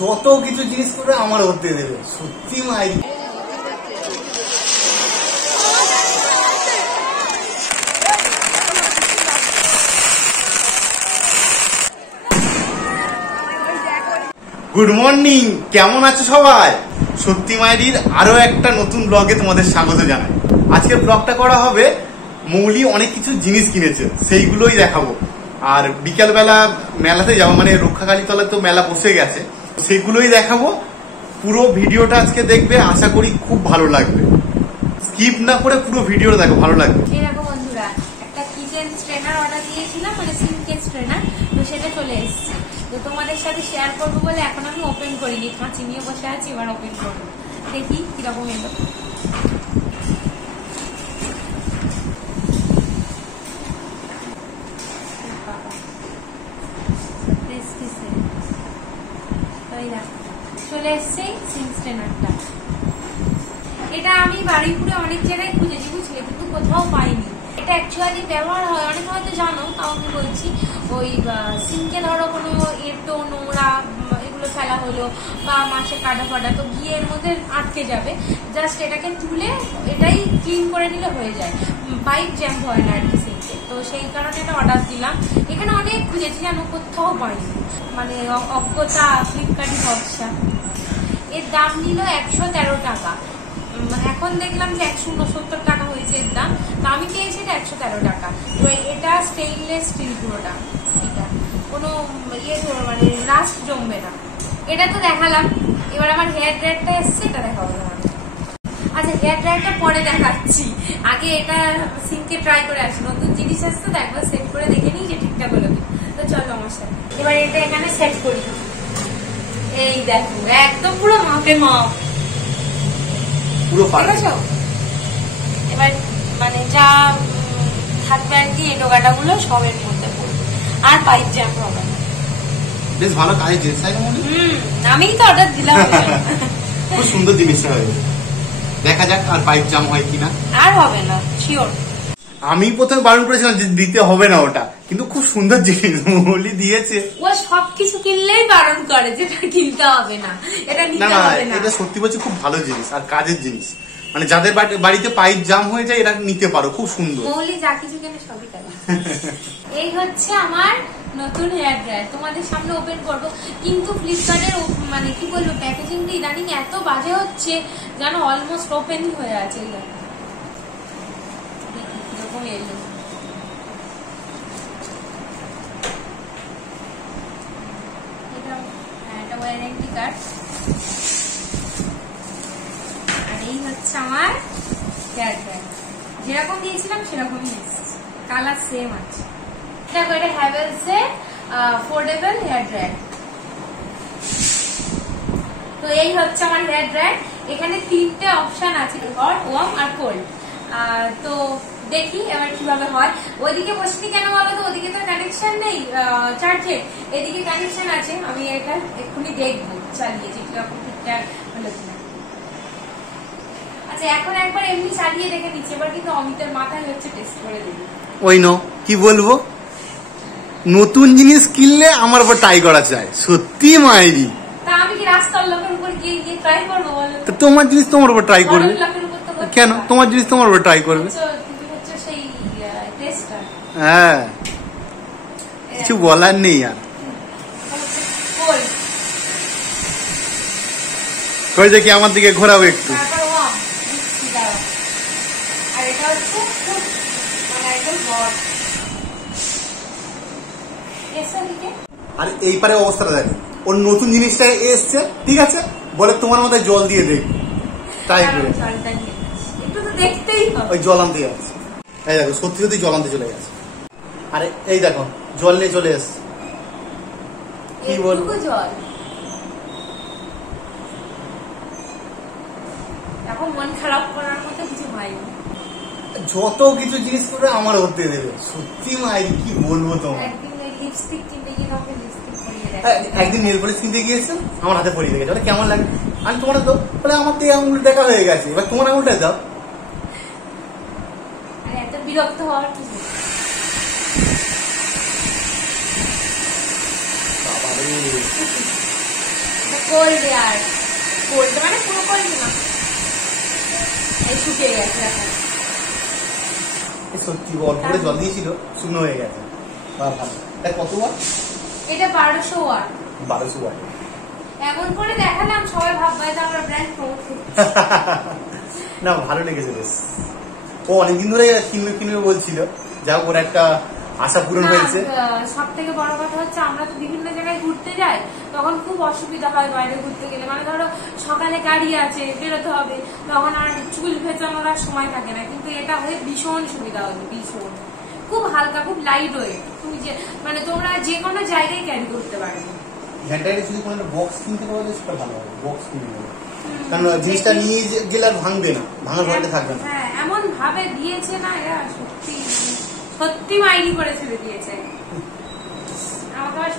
যত কিছু জিনিস করবে আমার হতে দেবে, সত্যি মাইরি। গুড মর্নিং, কেমন আছো সবাই? সত্যি মাইরির আরো একটা নতুন ব্লগে তোমাদের স্বাগত জানাই। আজকের ব্লগটা করা হবে, মৌলি অনেক কিছু জিনিস কিনেছে সেইগুলোই দেখাবো। আর বিকালবেলা মেলাতে যাবো, মানে রক্ষাকালী তলায় তো মেলা বসে গেছে, সেগুলোই দেখাবো। পুরো ভিডিওটা আজকে দেখবে, আশা করি খুব ভালো লাগবে। স্কিপ না করে পুরো ভিডিওটা দেখো, ভালো লাগবে। এরকম বন্ধুরা একটা কিচেন স্ট্রেনার অর্ডার দিয়েছিলাম, মানে সিনকেস স্ট্রেনার, তো সেটা চলে এসেছে। তো তোমাদের সাথে শেয়ার করবো বলে এখন আমি ওপেন করিনি, কাঁচি নিয়ে বসে আছি, এবার ওপেন করবো, দেখি কিরকম এলো। চলে এসছে সিঙ্ক স্ট্রেনারটা। এটা আমি বাড়িপুরে অনেক জায়গায় খুঁজেছি, বুঝলে, কিন্তু কোথাও পাইনি। এটা অ্যাকচুয়ালি ব্যবহার হয়, অনেক হয়তো জানো, তাও আমি বলছি। ওই সিঙ্কে ধরো কোনো এঁটো নোংরা এগুলো ফেলা হলো, বা মাছে কাটা ফাটা, তো গিয়ে এর মধ্যে আটকে যাবে। জাস্ট এটাকে তুলে এটাই ক্লিন করে নিলে হয়ে যায়, পাইপ জ্যাম হয় না আর কি সিঙ্কে। তো সেই কারণে এটা অর্ডার দিলাম। এখানে অনেক খুঁজেছি, জানো, কোথাও পাইনি, মানে অজ্ঞতা, ফ্লিপকার্টই ভরসা। এর দাম নিল 113 টাকা। এখন দেখলাম যে 169 টাকা হয়েছে এর দাম, তো আমি পেয়েছি এটা 113 টাকা। তো এটা স্টেইনলেস স্টিল পুরোটা, এটা কোনো ইয়ে মানে রাস্ট জমবে না। এটা তো দেখালাম, এবার আমার হেয়ার ড্রায়ারটা এসছে, এটা দেখাবো তোমার। আচ্ছা, হেয়ার ড্রায়ারটা পরে দেখাচ্ছি, আগে এটা সিঙ্কে ট্রাই করে আসি। নতুন জিনিস আসছে তো একবার সেট করে দেখে নিই যে ঠিকঠাক হলো। তো চলো আমার সাথে, এবার এটা এখানে সেট করি। এই দেখো, একদম পুরো মাপে মাপ, এবার মানে যা থাকবে আর কি, এটো কাটা গুলো সবের মধ্যে পড়বে, আর পাইপ জ্যাম হবে না। বেশ ভালো কাজে দিয়েছে। আমি তো অর্ডার দিলাম, খুব সুন্দর জিনিসটা হবে, দেখা যাক আর পাইপ জ্যাম হয় কিনা। আর হবে না শিওর। আমি প্রথমে বারণ করেছিলাম যে দিতে হবে না ওটা, কিন্তু খুব সুন্দর জিনিস মৌলি দিয়েছে। ও সবকিছু কিনলেই বারণ করে, যেটা কিনতে হবে না, এটা নিতে হবে না। এটা সত্যি বলছি খুব ভালো জিনিস আর কাজের জিনিস, মানে যাদের বাড়িতে পাইপ জাম হয়ে যায় এরা নিতে পারো, খুব সুন্দর। মৌলি যা কিছু কেনে সবই কাজ। এই হচ্ছে আমার নতুন হেয়ার ড্রায়ার, তোমাদের সামনে ওপেন করবো। কিন্তু ফ্লিপকার্টের মানে কি বলবো, প্যাকেজিংটা ইদানিং এত বাজে হচ্ছে, যেন অলমোস্ট ওপেনই হয়ে আছে। কিরকম এলো, এটা ওয়ারেন্টি কার্ড। আর এই হচ্ছে আমার হেয়ার ড্রায়ার, যেরকম দিয়েছিলাম সেরকমই এসেছে, কালার সেম আছে। দেখো, এটা হ্যাভেলস এর ফোল্ডেবল হেয়ার ড্রায়ার। তো এই হচ্ছে আমার হেয়ার ড্রায়ার। এখানে 3টে অপশন আছে, হট, ওয়ার্ম আর কোল্ড। তো দেখি এবার কিভাবে হয়। ওইদিকে বসিনি কেন বলো তো, ওদিকে তো কানেকশন নেই চার্জের, এদিকে কানেকশন আছে। আমি এটা এক্ষুনি দেখবো চালিয়ে যে কিরকম ঠিকঠাক হলো কিনা। আচ্ছা, এখন একবার এমনি চালিয়ে দেখে নিচ্ছি, এবার কিন্তু অমিতের মাথায় হচ্ছে টেস্ট করে দেবো। ওই নো, কি বলবো, নতুন জিনিস কিনলে আমার উপর ট্রাই করা চাই, সত্যি মাইরি। তা আমি কি রাস্তার লোকের উপর গিয়ে ট্রাই করবো বলো? তোমার জিনিস তোমার উপর ট্রাই করবে কেন? তোমার জিনিস তোমার উপর ট্রাই করবে। হ্যাঁ, কিছু বলার নেই আর। কই দেখি আমার দিকে ঘোরাও একটু। আর এই পারে অবস্থাটা দেখো, ওর নতুন জিনিসটা এসছে, ঠিক আছে, বলে তোমার মধ্যে জল দিয়ে দেখ, তাই করে ওই জল আনতে যাচ্ছে। এই দেখো, সত্যি সত্যি জল আনতে চলে গেছে। আরে এই দেখো, জল নিয়ে চলে এসছে। কি বলবো, জল এখন মন খারাপ করার মতো কিছু হয়নি। যত কিছু জিনিস করবে আমার হতে দেবে, সত্যি মাই, কি বলবো তোমার। একদিন নেল পলিশ কিনতে গিয়েছেন, আমার হাতে পরিয়ে গেছে, কেমন লাগে, আমি তোমার তো বলে আমার তো এই আঙুল দেখা হয়ে গেছে, এবার তোমার আঙুলটা দাও। এত বিরক্ত হওয়ার কিছু, কোল্ড আর কোল্ড মানে পুরো কোল্ড না, এই শুকিয়ে গেছে এখন। সত্যি অল্প করে জল দিয়েছিল, শুকনো হয়ে গেছে। কত ওয়াট? এটা 1200 ওয়াট। 1200 ওয়াট। এমন করে দেখালাম সবাই ভাববে যে আমরা ব্র্যান্ড প্রমোট করছি। না ভালো লেগেছে বেশ। ও অনেকদিন ধরে কিনবে বলছিল, যাও ওর একটা আশা পূরণ হয়েছে। সব থেকে বড় কথা হচ্ছে আমরা তো বিভিন্ন জায়গায় ঘুরতে যাই, তখন খুব অসুবিধা হয় বাইরে ঘুরতে গেলে। মানে ধরো সকালে গাড়ি আছে, বেরোতে হবে, তখন আর চুল ভেজানোর আর সময় থাকে না। কিন্তু এটা হয়ে ভীষণ সুবিধা হলো, ভীষণ। খুব হালকা, খুব লাইট ওয়েট। তুমি যে মানে তোমরা যে কোনো জায়গায় ক্যারি করতে পারবে। হ্যান্ডাইটে যদি কোনো একটা বক্স কিনতে পারো সেটা ভালো হবে, বক্স কিনে নেবে। কারণ জিনিসটা নিয়ে গেলে আর ভাঙবে না, ভাঙার ভয়টা থাকবে না। হ্যাঁ, এমন ভাবে দিয়েছে না এরা, সত্যি সত্যি মাইরি করে ছেড়ে দিয়েছে। আমাকে আবার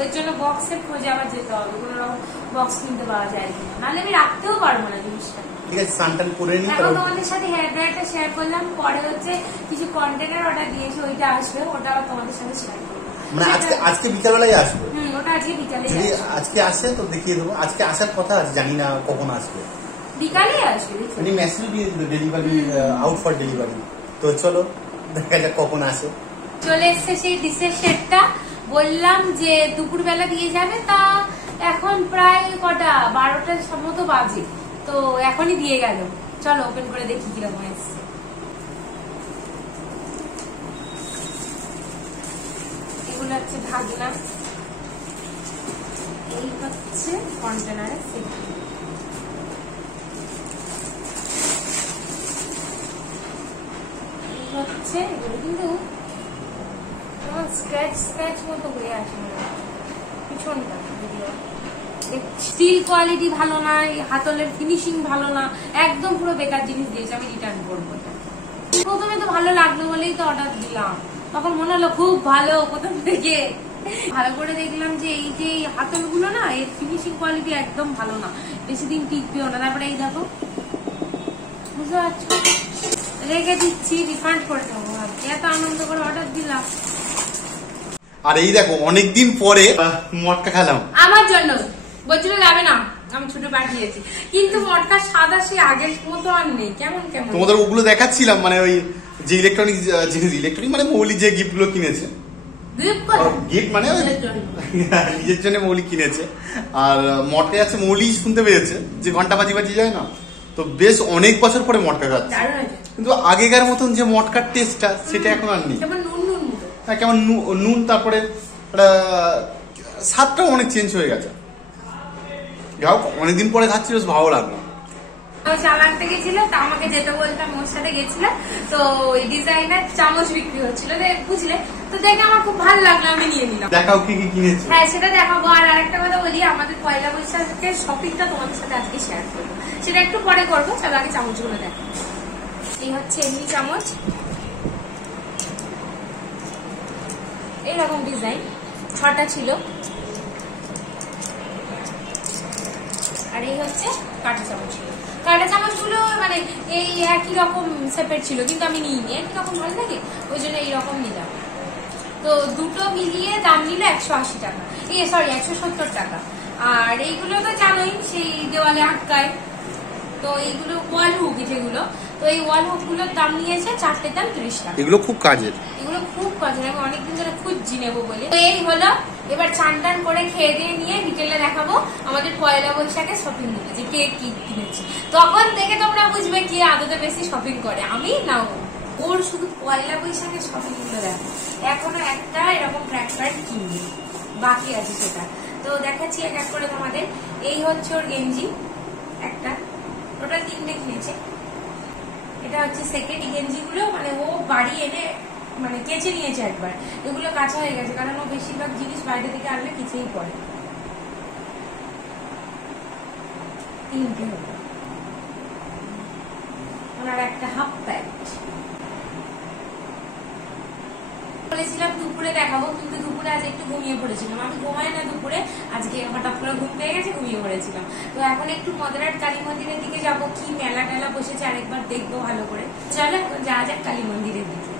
ওই জন্য বক্সের খোঁজে আবার যেতে হবে, কোনো রকম বক্স কিনতে পাওয়া যায় কিনা, নাহলে আমি রাখতেও পারবো না জিনিসটা। ঠিক আছে, সানটান করে নিই। এখন তোমাদের সাথে হেয়ার ড্রায়ারটা শেয়ার করলাম, পরে হচ্ছে কিছু কন্টেনার অর্ডার দিয়েছি, ওইটা আসবে, ওটা আবার তোমাদের সাথে শেয়ার করবো। মানে আজকে বিকালবেলায় আসবে। ওটা আজকে বিকালে, যদি আজকে আসে তো দেখিয়ে দেবো। আজকে আসার কথা আছে, জানি না কখন আসবে। বিকালে আসবে, মানে মেসেজ দিয়ে দিল ডেলিভারি, আউট ফর ডেলিভারি। তো চলো দেখা যাক কখন আসে। চলে এসছে সেই ডিশের সেটটা। বললাম যে দুপুরবেলা দিয়ে যাবে, তা এখন প্রায় কটা 12টার মতো বাজে, তো এখনই দিয়ে গেল। চলো ওপেন করে দেখি কিরকম এসছে। এগুলো হচ্ছে ঢাকনা, এই হচ্ছে কন্টেনারের সেট। এই হচ্ছে এগুলো কিন্তু স্ক্র্যাচ মতো হয়ে আসে পিছনটা। স্টিল কোয়ালিটি ভালো না, হাতলের ফিনিশিং ভালো না, একদম পুরো বেকার জিনিস দিয়েছে। আমি রিটার্ন করবো। প্রথমে তো ভালো লাগলো বলেই তো অর্ডার দিলাম, তখন মনে হলো খুব ভালো প্রথম থেকে। ভালো করে দেখলাম যে এই যে হাতল গুলো না, এর ফিনিশিং কোয়ালিটি একদম ভালো না, বেশি দিন টিকবেও না। তারপরে এই দেখো, বুঝতে পারছো, রেখে দিচ্ছি, রিফান্ড করে দেবো। এত আনন্দ করে অর্ডার দিলাম। আর এই দেখো অনেকদিন পরে মটকা খেলাম আমার জন্য। বলছিল যাবে না, আমি ছোট পাঠিয়েছি, কিন্তু মটকা সাদা সে আগের মতো আর নেই, কেমন কেমন। তোমাদের ওগুলো দেখাচ্ছিলাম, মানে ওই যে ইলেকট্রনিক জিনিস, ইলেকট্রনিক মানে মৌলি যে গিফট গুলো কিনেছে, গিফট মানে নিজের জন্য মৌলি কিনেছে। আর মটকা আছে মৌলি শুনতে পেয়েছে, যে ঘন্টা বাজি বাজি যায় না, তো বেশ অনেক বছর পরে মটকা খাচ্ছে। কিন্তু আগেকার মতন যে মটকার টেস্টটা সেটা এখন আর নেই। হ্যাঁ, কেমন নুন, তারপরে স্বাদটাও অনেক চেঞ্জ হয়ে গেছে। যাও অনেকদিন পরে খাচ্ছি, বেশ ভালো লাগলো। চাল আনতে গেছিল, তা আমাকে যেতে বলতাম, ওর সাথে গেছিল, তো ওই ডিজাইনার চামচ বিক্রি হচ্ছিল, বুঝলে, তো দেখে আমার খুব ভালো লাগলো, আমি নিয়ে নিলাম। দেখাও কি কি কিনেছি। হ্যাঁ, সেটা দেখাবো। আর আরেকটা কথা বলি, আমাদের পয়লা বৈশাখের শপিংটা তোমাদের সাথে আজকে শেয়ার করবো, সেটা একটু পরে করবো। চলো আগে চামচগুলো দেখো। এই হচ্ছে এমনি চামচ, এইরকম ডিজাইন 6টা ছিল। আর এই হচ্ছে কাঁটা চামচ। কাঁটা চামচগুলো মানে এই একই রকম শেপের ছিল, কিন্তু আমি নিইনি, একই রকম ভালো লাগে, ওই জন্য এইরকম নিলাম। তো দুটো মিলিয়ে দাম নিল 180 টাকা, 170 টাকা। আর এইগুলো তো জানোই, সেই দেওয়ালে আটকায়, তো এইগুলো ওয়াল হুক, যেগুলো, তো এই ওয়াল হুক গুলোর দাম নিয়েছে 4টের দাম 30 টাকা। এগুলো খুব কাজের, এগুলো খুব কাজের, আমি অনেকদিন ধরে খুঁজছি নেবো বলে। তো এই হলো, এবার চান টান করে খেয়ে দিয়ে নিয়ে বিকেলে দেখাবো আমাদের পয়লা বৈশাখে শপিং গুলো, যে কে কি কিনেছে। তখন থেকে তোমরা বুঝবে কি আদতে বেশি শপিং করে, আমি না ওর শুধু পয়লা বৈশাখের শপিং গুলো দেখো। এখনো একটা এরকম ট্র্যাক প্যান্ট কিনবে, বাকি আছে সেটা। তো দেখাচ্ছি এক এক করে তোমাদের। এই হচ্ছে ওর গেঞ্জি একটা, টোটাল 3টে কিনেছে। এটা হচ্ছে সেকেন্ড গেঞ্জি গুলো, মানে ও বাড়ি এনে মানে কেচে নিয়েছে একবার, এগুলো কাঁচা হয়ে গেছে, কারণ ও বেশিরভাগ জিনিস বাইরে থেকে আনলে কিছুই পড়ে। 3টে হলো। ওনার একটা হাফ প্যান্ট। বলেছিলাম দুপুরে দেখাবো, কিন্তু দুপুরে আজ একটু ঘুমিয়ে পড়েছিলাম। আমি ঘুমাই না দুপুরে, আজকে হঠাৎ করে ঘুম পেয়ে গেছে, ঘুমিয়ে পড়েছিলাম। তো এখন একটু মদরাট কালী মন্দিরের দিকে যাবো, কি মেলা টেলা বসেছে আরেকবার দেখবো ভালো করে। চলো এখন যাওয়া যাক কালী মন্দিরের দিকে।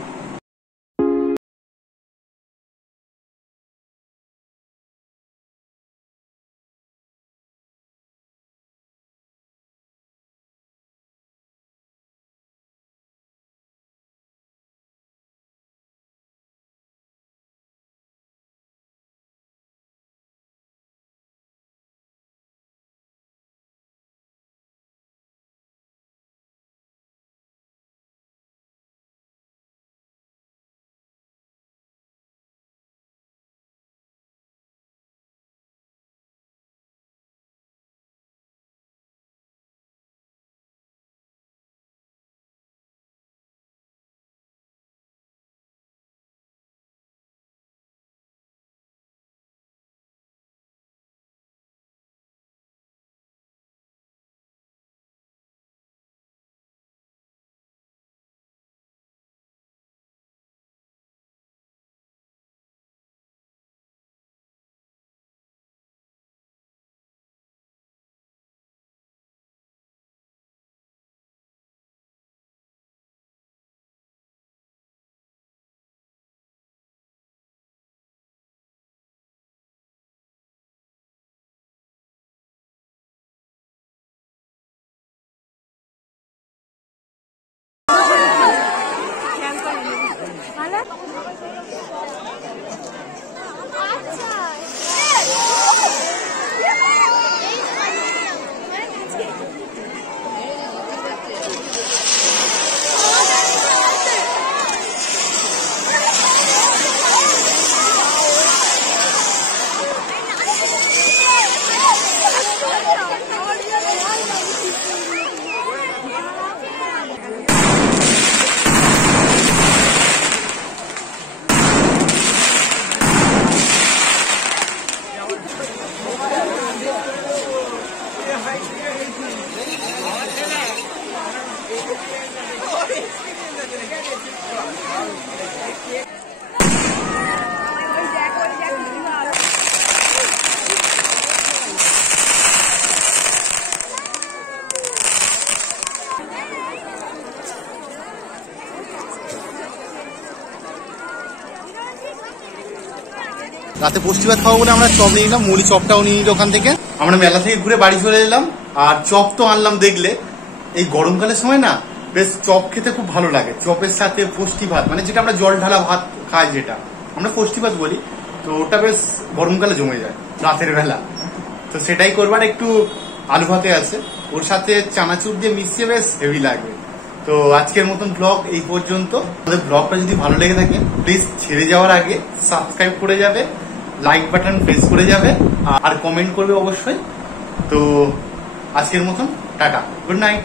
রাতে পুষ্টি ভাত খাবো বলে আমরা চপ নিয়ে নিলাম, মুড়ি চপটাও নিয়ে নিল ওখান থেকে। আমরা মেলা থেকে ঘুরে বাড়ি চলে এলাম। আর চপ তো আনলাম, দেখলে এই গরমকালের সময় না বেশ চপ খেতে খুব ভালো লাগে। চপের সাথে পুষ্টি ভাত, মানে যেটা আমরা জল ঢালা ভাত খাই, যেটা আমরা পুষ্টি ভাত বলি, তো ওটা বেশ গরমকালে জমে যায় রাতের বেলা। তো সেটাই করবার, একটু আলু ভাতে আছে, ওর সাথে চানাচুর দিয়ে মিশিয়ে বেশ হেভি লাগবে। তো আজকের মতন ব্লগ এই পর্যন্ত। আমাদের ব্লগটা যদি ভালো লেগে থাকে প্লিজ ছেড়ে যাওয়ার আগে সাবস্ক্রাইব করে যাবে, লাইক বাটন প্রেস করে যাবে, আর কমেন্ট করবে অবশ্যই। তো আজকের মতন টাটা, গুড নাইট।